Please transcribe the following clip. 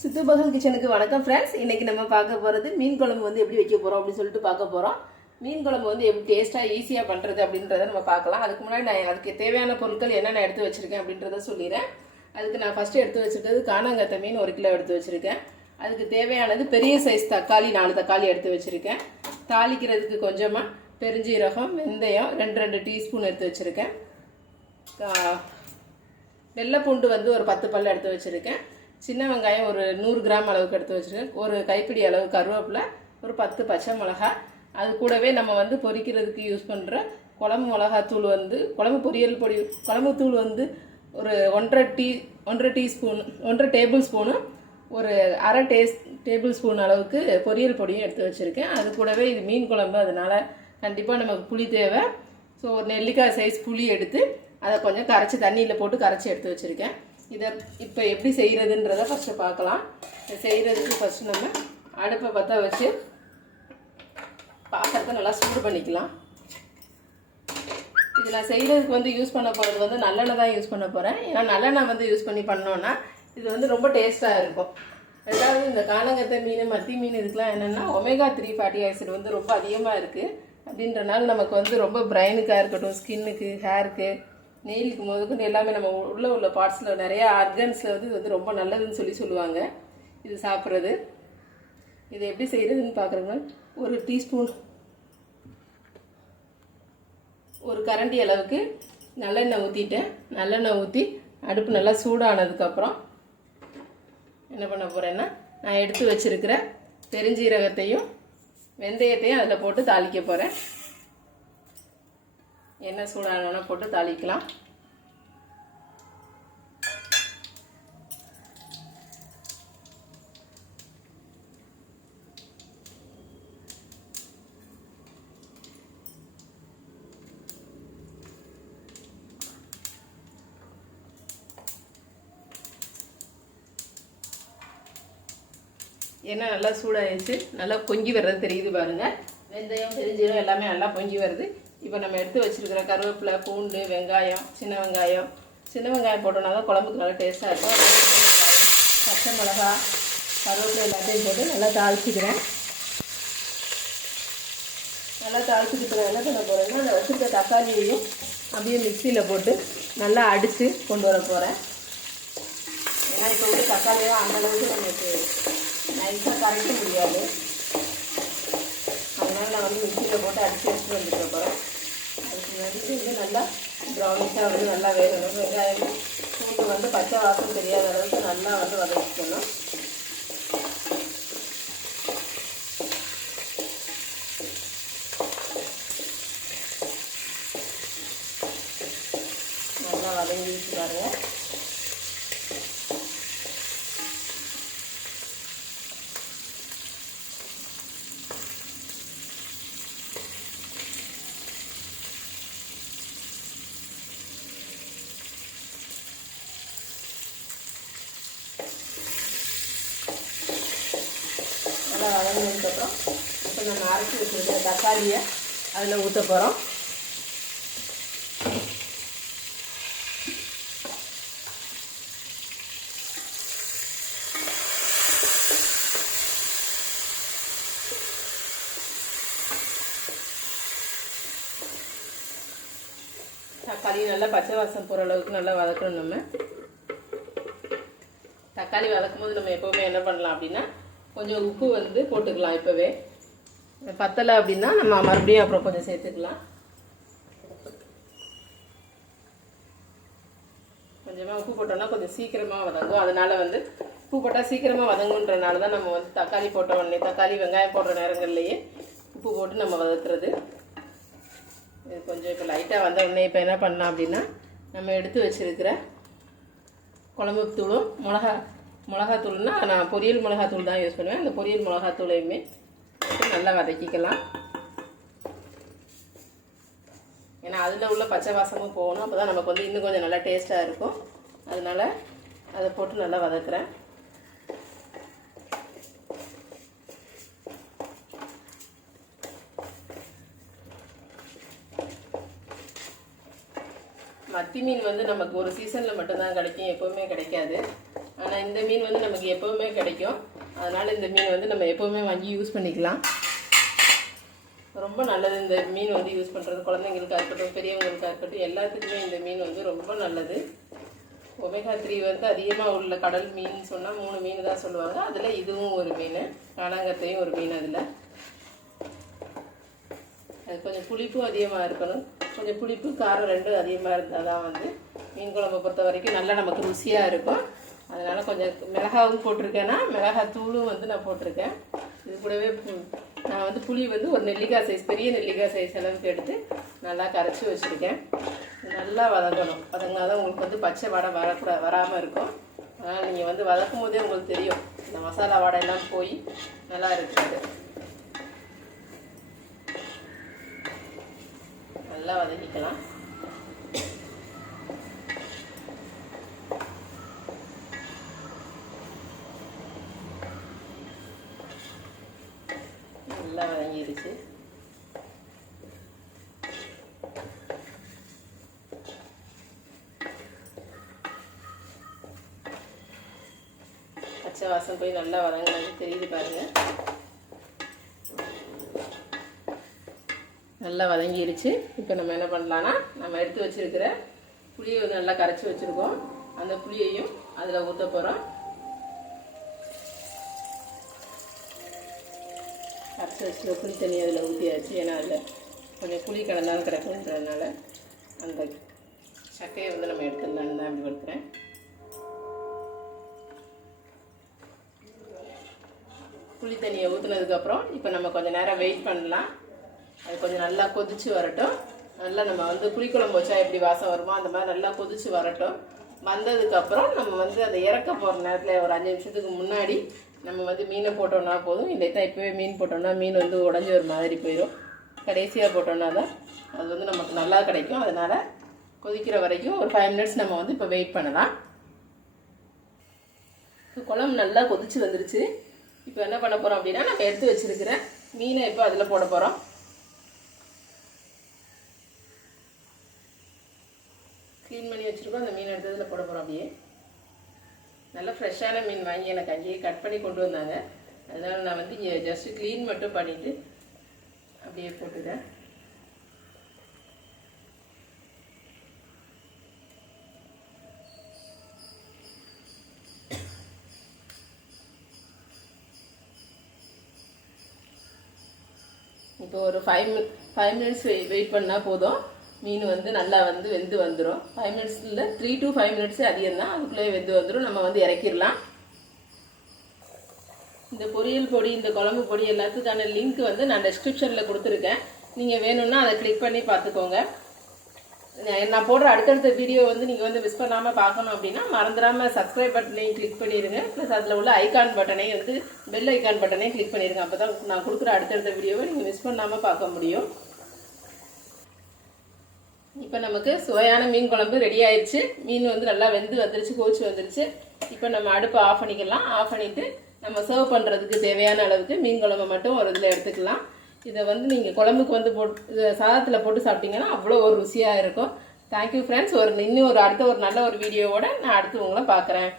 சித்து பகல் கிச்சனுக்கு வணக்கம் ஃப்ரெண்ட்ஸ். இன்றைக்கி நம்ம பார்க்க போகிறது மீன் குழம்பு வந்து எப்படி வைக்க போகிறோம் அப்படின்னு சொல்லிட்டு பார்க்க போகிறோம். மீன் குழம்பு வந்து எப்படி டேஸ்ட்டாக ஈஸியாக பண்ணுறது அப்படின்றத நம்ம பார்க்கலாம். அதுக்கு முன்னாடி நான் அதுக்கு தேவையான பொருட்கள் என்னென்ன எடுத்து வச்சுருக்கேன் அப்படின்றத சொல்லிடுறேன். அதுக்கு நான் ஃபஸ்ட்டு எடுத்து வச்சுருக்கிறது காணாங்கத்தை மீன் 1 கிலோ எடுத்து வச்சுருக்கேன். அதுக்கு தேவையானது பெரிய சைஸ் தக்காளி 4 தக்காளி எடுத்து வச்சுருக்கேன். தாளிக்கிறதுக்கு கொஞ்சமாக பெருஞ்சீரகம், வெந்தயம் 2 டீஸ்பூன் எடுத்து வச்சுருக்கேன். வெள்ளைப்பூண்டு வந்து ஒரு 10 பல் எடுத்து வச்சுருக்கேன். சின்ன வெங்காயம் ஒரு 100 கிராம் அளவுக்கு எடுத்து வச்சுருக்கேன். ஒரு கைப்பிடி அளவு கருவேப்பிலை, ஒரு 10 பச்சை மிளகா. அது கூடவே நம்ம வந்து பொரிக்கிறதுக்கு யூஸ் பண்ணுற குழம்பு மிளகாத்தூள் வந்து குழம்பு பொரியல் பொடி குழம்பு தூள் வந்து ஒரு 1.5 டீஸ்பூன் 1 டேபிள் ஸ்பூனு, ஒரு அரை டேபிள் ஸ்பூன் அளவுக்கு பொரியல் பொடியும் எடுத்து வச்சுருக்கேன். அது கூடவே இது மீன் குழம்பு, அதனால் கண்டிப்பாக நமக்கு புளி தேவை. ஸோ ஒரு நெல்லிக்காய் சைஸ் புளி எடுத்து அதை கொஞ்சம் கரைச்சி தண்ணியில் போட்டு கரைச்சி எடுத்து வச்சுருக்கேன். இதை இப்போ எப்படி செய்கிறதுன்றதை ஃபஸ்ட்டு பார்க்கலாம். இதை செய்கிறதுக்கு ஃபஸ்ட்டு நம்ம அடுப்பை பற்ற வச்சு பாத்திரத்தை நல்லா சூடு பண்ணிக்கலாம். இது நான் செய்கிறதுக்கு வந்து யூஸ் பண்ண போகிறது வந்து நல்லெண்ணெய் தான் யூஸ் பண்ண போகிறேன். ஏன்னா நல்லெண்ணெய் வந்து யூஸ் பண்ணி பண்ணோன்னா இது வந்து ரொம்ப டேஸ்ட்டாக இருக்கும். ரெண்டாவது இந்த காணங்கத்தை மீன், மத்தி மீன் இதுக்கெலாம் என்னென்னா ஒமேகா 3 ஃபேட்டி ஆசிட் வந்து ரொம்ப அதிகமாக இருக்குது. அப்படின்றனால நமக்கு வந்து ரொம்ப பிரெயினுக்காக இருக்கட்டும், ஸ்கின்னுக்கு, ஹேருக்கு, நெயிலுக்கு முதற்கொண்டு எல்லாமே நம்ம உள்ள பார்ட்ஸில் நிறையா ஆர்கன்ஸில் வந்து இது வந்து ரொம்ப நல்லதுன்னு சொல்லுவாங்க இது சாப்பிட்றது. இதை எப்படி செய்கிறதுன்னு பார்க்குறோங்க. ஒரு டீஸ்பூன், ஒரு கரண்டி அளவுக்கு நல்லெண்ணெய் ஊற்றிட்டேன். நல்லெண்ணெய் ஊற்றி அடுப்பு நல்லா சூடானதுக்கப்புறம் என்ன பண்ண போகிறேன்னா, நான் எடுத்து வச்சுருக்கிற பெருஞ்சீரகத்தையும் வெந்தயத்தையும் அதில் போட்டு தாளிக்க போகிறேன். எண்ணெய் சூடானோன்னா போட்டு தாளிக்கலாம். எண்ணெய் நல்லா சூடாகிடுச்சு, நல்லா பொங்கி வர்றது தெரியுது பாருங்கள். வெந்தயம், பெருஞ்சீரகம் எல்லாமே நல்லா பொங்கி வருது. இப்போ நம்ம எடுத்து வச்சுருக்கிற கருவேப்பிலை, பூண்டு, வெங்காயம், சின்ன வெங்காயம் போட்டோம்னா தான் குழம்புக்கு நல்லா டேஸ்ட்டாக இருக்கும். பச்சை மிளகா, கருவேப்பிலை எல்லாத்தையும் போட்டு நல்லா தாளிச்சிக்கிறேன். நல்லா தாளிச்சிக்கிட்டு என்ன பண்ண போகிறேன்னா, அந்த வச்சுருக்க தக்காளியையும் அப்படியே மிக்சியில் போட்டு நல்லா அடித்து கொண்டு வர போகிறேன். ஏன்னா இப்போ வந்து தக்காளியும் அந்தளவுக்கு நமக்கு நைஸாக கரைக்க முடியாது. அதனால் நான் வந்து மிக்சியில் போட்டு அடித்து எடுத்துகிட்டு வந்துட்டு போகிறேன். அதுக்கு முன்னாடி வந்து நல்லா ப்ரௌனிஷாக வந்து நல்லா வேகணும். வெங்காயம், பூண்டு வந்து பச்சை வாசம் தெரியாத அளவுக்கு நல்லா வந்து வதக்கிக்கணும். நல்லா வதங்கிட்டு பாருங்கள். நல்லா வதங்கினதுக்கப்புறம் இப்போ நம்ம அரைச்சி வச்சுருக்க தக்காளியை அதில் ஊற்ற போகிறோம். தக்காளி நல்லா பச்சை வாசம் போகிற அளவுக்கு நல்லா வதக்கணும். நம்ம தக்காளி வதக்கும் போது நம்ம எப்போவுமே என்ன பண்ணலாம் அப்படின்னா, கொஞ்சம் உப்பு வந்து போட்டுக்கலாம். இப்போவே பத்தலை அப்படின்னா நம்ம மறுபடியும் அப்புறம் கொஞ்சம் சேர்த்துக்கலாம். கொஞ்சமாக உப்பு போட்டோம்னா கொஞ்சம் சீக்கிரமாக வதங்கும். அதனால் வந்து உப்பு போட்டால் சீக்கிரமாக வதங்குன்றனால தான் நம்ம வந்து தக்காளி போட்ட உடனே, தக்காளி வெங்காயம் போடுற நேரங்கள்லேயே உப்பு போட்டு நம்ம வதக்குறது. இது கொஞ்சம் இப்போ லைட்டாக வந்த உடனே இப்போ என்ன பண்ணலாம் அப்படின்னா, நம்ம எடுத்து வச்சுருக்கிற குழம்பு தூளும் மிளகாத்தூள்னா நான் பொரியல் மிளகாத்தூள் தான் யூஸ் பண்ணுவேன். அந்த பொரியல் மிளகாத்தூளையுமே நல்லா வதக்கிக்கலாம். ஏன்னா அதில் உள்ள பச்சை வாசமும் போகணும். அப்போ தான் நமக்கு வந்து இன்னும் கொஞ்சம் நல்லா டேஸ்ட்டாக இருக்கும். அதனால் அதை போட்டு நல்லா வதக்குறேன். மத்தி மீன் வந்து நமக்கு ஒரு சீசனில் மட்டும்தான் கிடைக்கும், எப்போவுமே கிடைக்காது. ஆனால் இந்த மீன் வந்து நமக்கு எப்போவுமே கிடைக்கும். அதனால் இந்த மீன் வந்து நம்ம எப்போவுமே வாங்கி யூஸ் பண்ணிக்கலாம். ரொம்ப நல்லது இந்த மீன் வந்து யூஸ் பண்ணுறது. குழந்தைங்களுக்காக இருக்கட்டும், பெரியவங்களுக்காக இருக்கட்டும், எல்லாத்துக்குமே இந்த மீன் வந்து ரொம்ப நல்லது. ஒமேகா 3 வந்து அதிகமாக உள்ள கடல் மீன் சொன்னால் 3 மீன் தான் சொல்லுவாங்க. அதில் இதுவும் ஒரு மீன், காணாங்கத்தையும் ஒரு மீன். அதில் அது கொஞ்சம் புளிப்பும் அதிகமாக இருக்கணும். கொஞ்சம் புளிப்பு காரம் ரெண்டும் அதிகமாக இருந்தால் தான் வந்து மீன் குழம்பை பொறுத்த வரைக்கும் நல்லா நமக்கு ருசியாக இருக்கும். அதனால் கொஞ்சம் மிளகாவும் போட்டிருக்கேன்னா மிளகாத்தூளும் வந்து நான் போட்டிருக்கேன். இது கூடவே நான் வந்து புளி வந்து ஒரு நெல்லிக்காய் சைஸ், பெரிய நெல்லிக்காய் சைஸ் அளவுக்கு எடுத்து நல்லா கரைச்சி வச்சுருக்கேன். நல்லா வதங்கணும். வதங்கினா தான் உங்களுக்கு வந்து பச்சை வாடை வராமல் இருக்கும். அதனால் நீங்கள் வந்து வதக்கும் போதே உங்களுக்கு தெரியும் இந்த மசாலா வாடையெல்லாம் போய் நல்லா இருக்காது. நல்லா வதக்கிக்கலாம். நல்லா வதங்கிடுச்சு. பச்சை வாசம் போய் நல்லா வதங்கினது தெரியுது பாருங்க. நல்லா வதங்கிடுச்சு. இப்போ நம்ம என்ன பண்ணலான்னா, நம்ம எடுத்து வச்சிருக்கிற புளியை நல்லா கரைச்சி வச்சுருக்கோம். அந்த புளியையும் அதில் ஊற்ற போகிறோம். கரைச்சி வச்சுருக்க புளி தண்ணி அதில் ஊற்றியாச்சு. ஏன்னா அதில் கொஞ்சம் புளி கலந்தாலும் கிடக்குன்றதுனால அந்த சக்கையை வந்து நம்ம எடுத்துடலான்னு தான் அப்படி கொடுக்குறேன். புளி தண்ணியை ஊற்றுனதுக்கப்புறம் இப்போ நம்ம கொஞ்சம் நேரம் வெயிட் பண்ணலாம். அது கொஞ்சம் நல்லா கொதித்து வரட்டும். நல்லா நம்ம வந்து புளிக்குழம்பு வச்சா எப்படி வாசம் வருமோ அந்த மாதிரி நல்லா கொதித்து வரட்டும். வந்ததுக்கப்புறம் நம்ம வந்து அதை இறக்க போகிற நேரத்தில் ஒரு 5 நிமிஷத்துக்கு முன்னாடி நம்ம வந்து மீனை போட்டோம்னா போதும். இல்லைத்தான் இப்போவே மீன் போட்டோம்னா மீன் வந்து உடஞ்சி ஒரு மாதிரி போயிடும். கடைசியாக போட்டோம்னா தான் அது வந்து நமக்கு நல்லா கிடைக்கும். அதனால் கொதிக்கிற வரைக்கும் ஒரு 5 மினிட்ஸ் நம்ம வந்து இப்போ வெயிட் பண்ணலாம். குழம்பு நல்லா கொதிச்சு வந்துருச்சு. இப்போ என்ன பண்ண போகிறோம் அப்படின்னா, நம்ம எடுத்து வச்சிருக்கிற மீனை இப்போ அதில் போட போகிறோம். க்ளீன் பண்ணி வச்சுருக்கோம். அந்த மீன் எடுத்து இதில் போட போகிறோம். அப்படியே நல்லா ஃப்ரெஷ்ஷான மீன் வாங்கி எனக்கு அங்கேயே கட் பண்ணி கொண்டு வந்தாங்க. அதனால் நான் வந்து இங்கே ஜஸ்ட்டு க்ளீன் மட்டும் பண்ணிவிட்டு அப்படியே போட்டுக்கிறேன். இப்போ ஒரு 5 மினிட்ஸ் வெயிட் பண்ணால் போதும். மீன் வந்து நல்லா வந்து வெந்து வந்துடும். 5 மினிட்ஸில் 3 to 5 மினிட்ஸே அதிகம் தான். அதுக்குள்ளேயே வெந்து வந்துடும். நம்ம வந்து இறக்கிடலாம். இந்த பொரியல் பொடி, இந்த குழம்பு பொடி எல்லாத்துக்கான லிங்க் வந்து நான் டெஸ்கிரிப்ஷனில் கொடுத்துருக்கேன். நீங்கள் வேணும்னா அதை கிளிக் பண்ணி பார்த்துக்கோங்க. நான் போடுற அடுத்தடுத்த வீடியோ வந்து நீங்கள் வந்து மிஸ் பண்ணாமல் பார்க்கணும் அப்படின்னா மறந்துடாமல் சப்ஸ்கிரைப் பட்டனையும் கிளிக் பண்ணிடுங்க. ப்ளஸ் அதில் உள்ள ஐகான் பட்டனையும் வந்து பெல் ஐகான் பட்டனையும் கிளிக் பண்ணிடுங்க. அப்போ தான் நான் கொடுக்குற அடுத்தடுத்த வீடியோவை நீங்கள் மிஸ் பண்ணாமல் பார்க்க முடியும். இப்போ நமக்கு சுவையான மீன் குழம்பு ரெடி ஆயிடுச்சு. மீன் வந்து நல்லா வெந்து வந்துருச்சு, கோச்சு வந்துருச்சு. இப்போ நம்ம அடுப்பை ஆஃப் பண்ணிக்கலாம். ஆஃப் பண்ணிவிட்டு நம்ம சர்வ் பண்ணுறதுக்கு தேவையான அளவுக்கு மீன் குழம்பு மட்டும் ஒரு இதில் எடுத்துக்கலாம். இதை வந்து நீங்கள் குழம்புக்கு வந்து போட்டு சாதத்தில் போட்டு சாப்பிட்டீங்கன்னா அவ்வளோ ஒரு ருசியாக இருக்கும். Thank you friends. இன்னும் அடுத்த ஒரு நல்ல ஒரு வீடியோவோட நான் அடுத்து உங்களை பார்க்குறேன்.